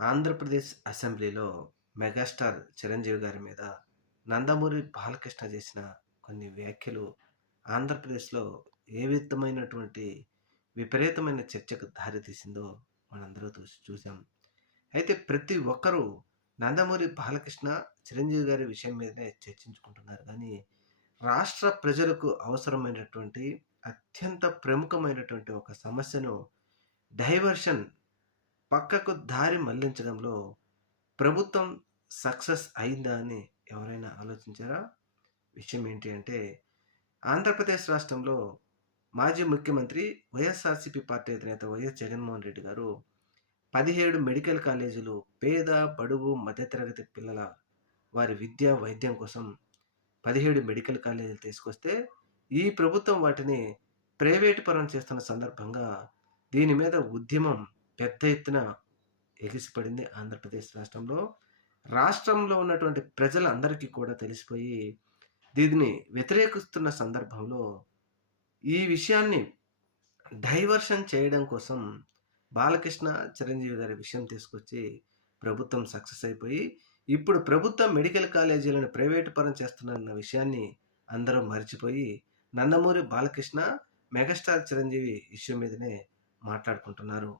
ఆంధ్రప్రదేశ్ అసెంబ్లీలో మెగాస్టార్ చిరంజీవి గారి మీద నందమూరి బాలకృష్ణ చేసిన కొన్ని వ్యాఖ్యలు ఆంధ్రప్రదేశ్‌లో ఏ విధమైనటువంటి విపరీతమైన చర్చకు దారితీసిందో మనందరూ చూసాం. అయితే ప్రతి ఒక్కరూ నందమూరి బాలకృష్ణ, చిరంజీవి గారి విషయం మీదనే చర్చించుకుంటున్నారు గానీ, రాష్ట్ర ప్రజలకు అవసరమైనటువంటి అత్యంత ప్రముఖమైనటువంటి ఒక సమస్యను డైవర్షన్ పక్కకు దారి మళ్లించడంలో ప్రభుత్వం సక్సెస్ అయిందా అని ఎవరైనా ఆలోచించారా? విషయం ఏంటి అంటే, ఆంధ్రప్రదేశ్ రాష్ట్రంలో మాజీ ముఖ్యమంత్రి వైఎస్ఆర్‌సీపీ పార్టీ అధినేత వైఎస్ జగన్మోహన్ రెడ్డి గారు 17 మెడికల్ కాలేజీలు పేద, బడుగు, మధ్యతరగతి పిల్లల వారి విద్య, వైద్యం కోసం 17 మెడికల్ కాలేజీలు తీసుకొస్తే, ఈ ప్రభుత్వం వాటిని ప్రైవేటు పరం చేస్తున్న సందర్భంగా దీని మీద ఉద్యమం పెద్ద ఎత్తున ఎగిసిపడింది ఆంధ్రప్రదేశ్ రాష్ట్రంలో. రాష్ట్రంలో ఉన్నటువంటి ప్రజలందరికీ కూడా తెలిసిపోయి, దీన్ని వ్యతిరేకిస్తున్న సందర్భంలో ఈ విషయాన్ని డైవర్షన్ చేయడం కోసం బాలకృష్ణ, చిరంజీవి గారి విషయం తీసుకొచ్చి ప్రభుత్వం సక్సెస్ అయిపోయి, ఇప్పుడు ప్రభుత్వం మెడికల్ కాలేజీలను ప్రైవేటు పరం చేస్తున్న విషయాన్ని అందరూ మర్చిపోయి, నందమూరి బాలకృష్ణ, మెగాస్టార్ చిరంజీవి ఇష్యూ మీదనే మాట్లాడుకుంటున్నారు.